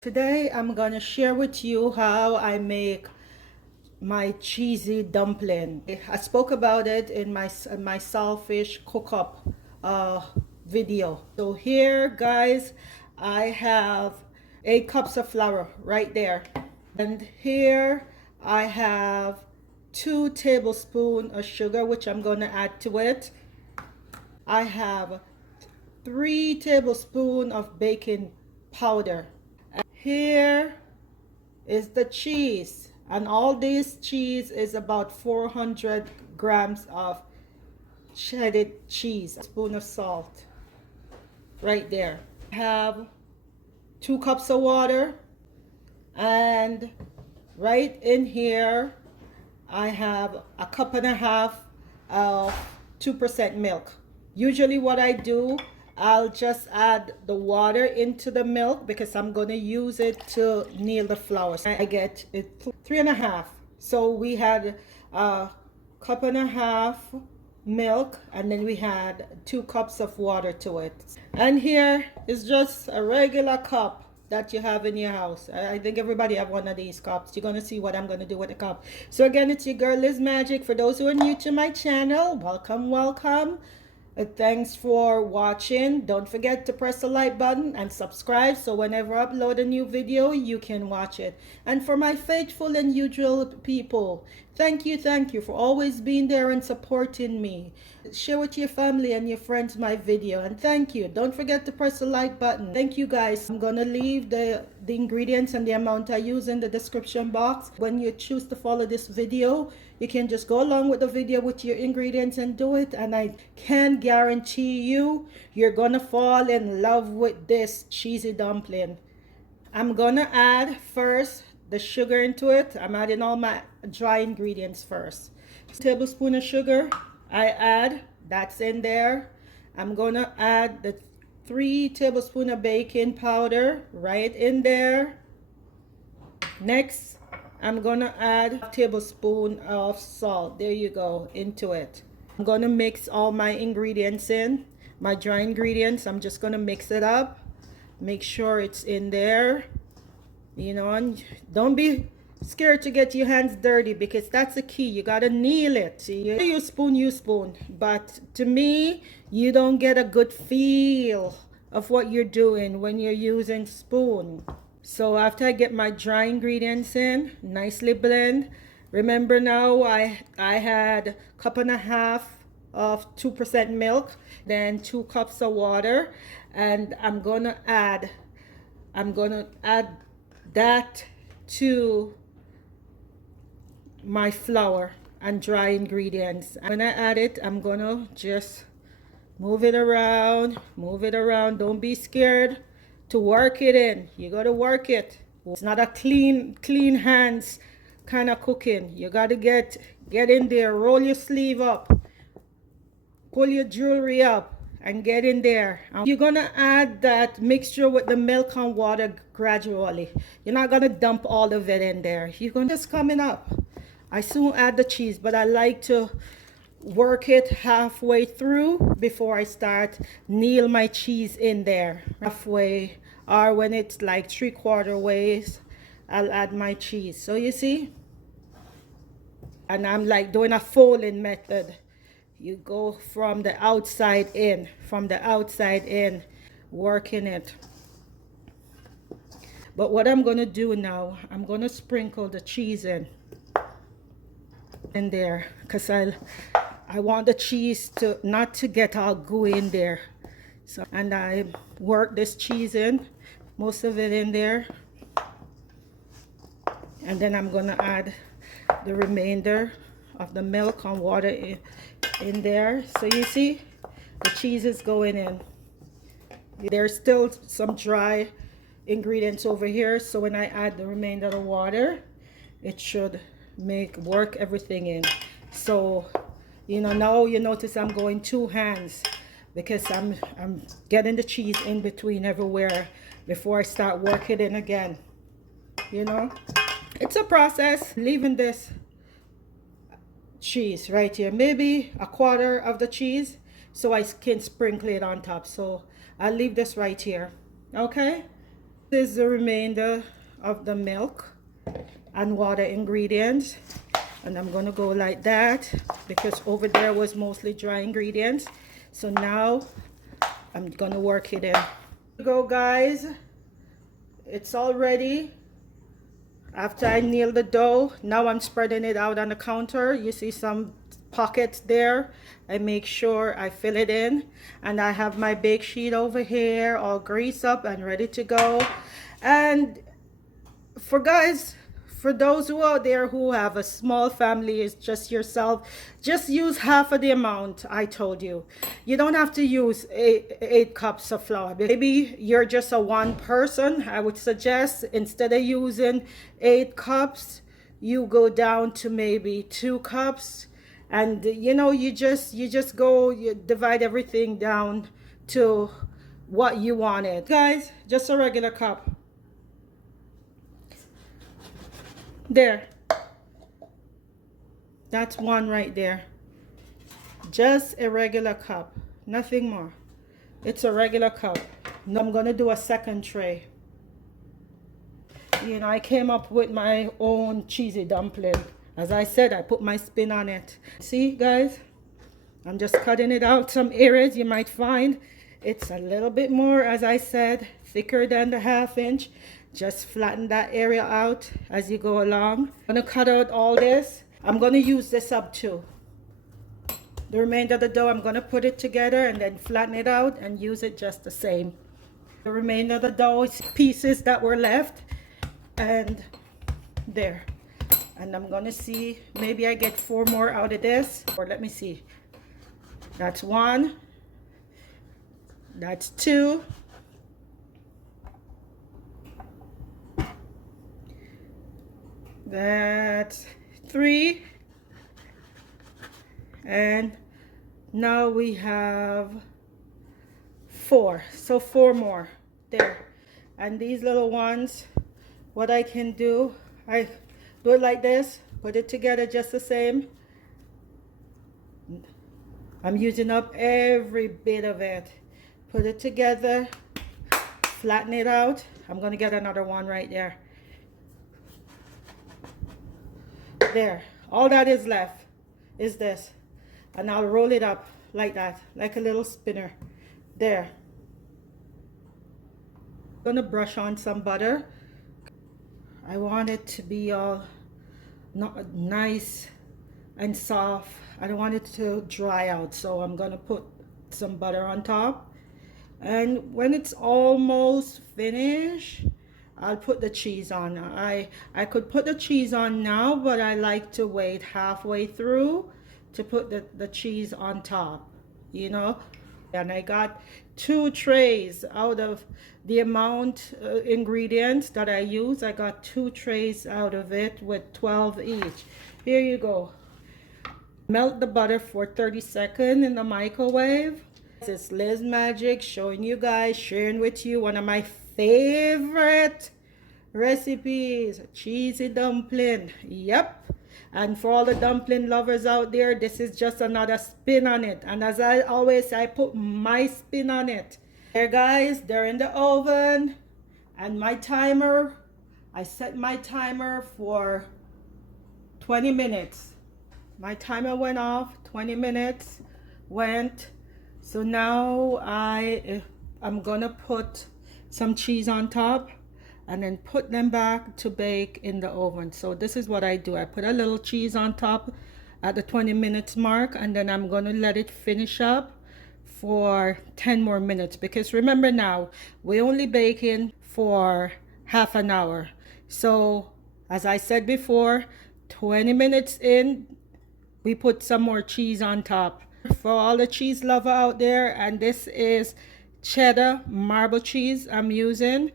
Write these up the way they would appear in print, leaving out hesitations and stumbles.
Today I'm gonna share with you how I make my cheesy dumpling. I spoke about it in my saltfish cook-up uh, video. So here, guys, I have 8 cups of flour right there, and here I have 2 tablespoons of sugar, which I'm gonna add to it. I have 3 tablespoons of baking powder. Here is the cheese, and all this cheese is about 400 grams of shredded cheese. A spoon of salt right there. I have 2 cups of water, and right in here I have a cup and a half of 2% milk. Usually what I do, I'll just add the water into the milk because I'm going to use it to knead the flour. I get it 3.5. So we had a cup and a half milk, and then we had 2 cups of water to it. And here is just a regular cup that you have in your house. I think everybody have one of these cups. You're gonna see what I'm gonna do with the cup. So again, it's your girl Liz Magic. For those who are new to my channel, welcome. Thanks for watching. Don't forget to press the like button and subscribe so whenever I upload a new video, you can watch it. And for my faithful and usual people, thank you for always being there and supporting me. Share with your family and your friends my video, and thank you. Don't forget to press the like button. Thank you, guys. I'm gonna leave the ingredients and the amount I use in the description box. When you choose to follow this video, you can just go along with the video with your ingredients and do it, and I can guarantee you're gonna fall in love with this cheesy dumpling. I'm gonna add first the sugar into it. I'm adding all my dry ingredients first. Tablespoon of sugar I add, that's in there. I'm gonna add the 3 tablespoons of baking powder right in there. Next, I'm gonna add a tablespoon of salt. There you go, into it. I'm gonna mix all my ingredients in, my dry ingredients. I'm just gonna mix it up. Make sure it's in there. You know, and don't be scared to get your hands dirty because that's the key. You gotta kneel it. You spoon, but to me, you don't get a good feel of what you're doing when you're using spoon. So after I get my dry ingredients in, nicely blend. Remember now I had a cup and a half of 2% milk, then 2 cups of water, and I'm gonna add that to my flour and dry ingredients. When I add it, I'm gonna just move it around. Don't be scared to work it in. You gotta work it. It's not a clean hands kind of cooking. You gotta get in there, roll your sleeve up, pull your jewelry up, and get in there. You're gonna add that mixture with the milk and water gradually. You're not gonna dump all of it in there. You're gonna just coming up. I soon add the cheese, but I like to work it halfway through before I start knead my cheese in there. Halfway, or when it's like 3/4 ways, I'll add my cheese. So you see, and I'm like doing a folding method. You go from the outside in, working it. But what I'm gonna do now, I'm gonna sprinkle the cheese in there because I want the cheese to not to get all gooey in there. So, and I work this cheese in, most of it in there, and then I'm gonna add the remainder of the milk and water in there. So you see, the cheese is going in. There's still some dry ingredients over here, so when I add the remainder of the water, it should work everything in. So you know, now you notice I'm going 2 hands because I'm getting the cheese in between everywhere before I start working it again. You know, it's a process. Leaving this cheese right here, maybe 1/4 of the cheese, so I can sprinkle it on top. So I'll leave this right here. Okay, This is the remainder of the milk and water ingredients, and I'm gonna go like that because over there was mostly dry ingredients. So now I'm gonna work it in. Here we go, guys. It's all ready. After I knead the dough, now I'm spreading it out on the counter. You see some pockets there. I make sure I fill it in, and I have my bake sheet over here all greased up and ready to go. And for those who out there who have a small family, it's just yourself, just use half of the amount I told you. You don't have to use eight cups of flour. Maybe you're just a one person. I would suggest instead of using 8 cups, you go down to maybe 2 cups, and you just go, you divide everything down to what you wanted. Guys, just a regular cup. There, that's one right there. Just a regular cup, nothing more. It's a regular cup. Now I'm gonna do a second tray. I came up with my own cheesy dumpling. As I said, I put my spin on it. See, guys, I'm just cutting it out. Some areas you might find it's a little bit more, as I said, thicker than the 1/2 inch. Just flatten that area out as you go along. I'm gonna cut out all this. I'm gonna use this up too. The remainder of the dough, I'm gonna put it together and then flatten it out and use it just the same. The remainder of the dough is pieces that were left, and there. And I'm gonna see, maybe I get 4 more out of this, or let me see. That's 1. That's 2. That's 3. And now we have 4. So 4 more there. And these little ones, what I can do, I do it like this, put it together just the same. I'm using up every bit of it. Put it together, flatten it out. I'm gonna get another one right there. There, all that is left is this, and I'll roll it up like that, like a little spinner. There. I'm gonna brush on some butter. I want it to be all not nice and soft. I don't want it to dry out, so I'm gonna put some butter on top. And when it's almost finished, I'll put the cheese on. I could put the cheese on now, but I like to wait halfway through to put the cheese on top, And I got 2 trays out of the amount ingredients that I use. I got 2 trays out of it with 12 each. Here you go. Melt the butter for 30 seconds in the microwave. It's Lizmagic showing you guys, sharing with you one of my favorite recipes, cheesy dumpling. Yep. And for all the dumpling lovers out there, this is just another spin on it. And as I always say, I put my spin on it. There, guys, they're in the oven. And my timer, I set my timer for 20 minutes. My timer went off, 20 minutes went. So now I'm gonna put some cheese on top and then put them back to bake in the oven. So this is what I do. I put a little cheese on top at the 20 minutes mark, and then I'm gonna let it finish up for 10 more minutes, because remember now, we're only baking for half an hour. So as I said before, 20 minutes in, we put some more cheese on top. For all the cheese lover out there, and this is cheddar marble cheese I'm using,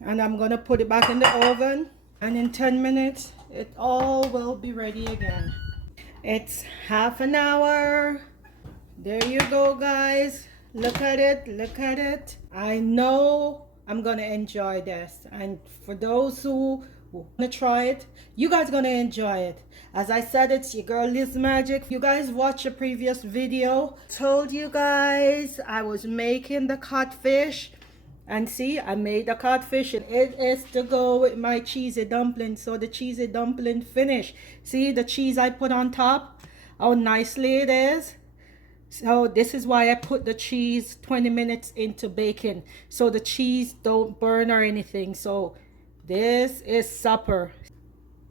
and I'm gonna put it back in the oven, and in 10 minutes it all will be ready again. It's half an hour. There you go, guys. Look at it, look at it. I know I'm gonna enjoy this, and for those who want to try it, you guys gonna enjoy it. As I said, it's your girl Lizmagic. You guys watched a previous video. Told you guys I was making the codfish, And see, I made the codfish. It is to go with my cheesy dumpling. So the cheesy dumpling finished. See the cheese I put on top? How nicely it is. So this is why I put the cheese 20 minutes into baking. So the cheese don't burn or anything. So this is supper.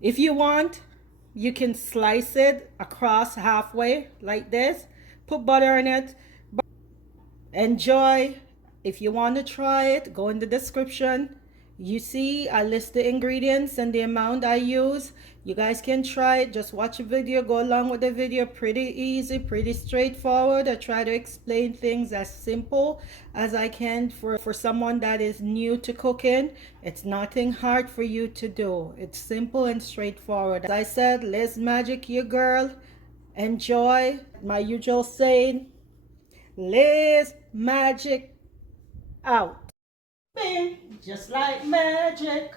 If you want, you can slice it across halfway like this. Put butter in it. Enjoy. If you want to try it, go in the description. You see, I list the ingredients and the amount I use. You guys can try it. Just watch a video, go along with the video. Pretty easy, pretty straightforward. I try to explain things as simple as I can for someone that is new to cooking. It's nothing hard for you to do. It's simple and straightforward. As I said, Liz Magic, your girl. Enjoy. My usual saying, Liz Magic out. Bing, just like magic.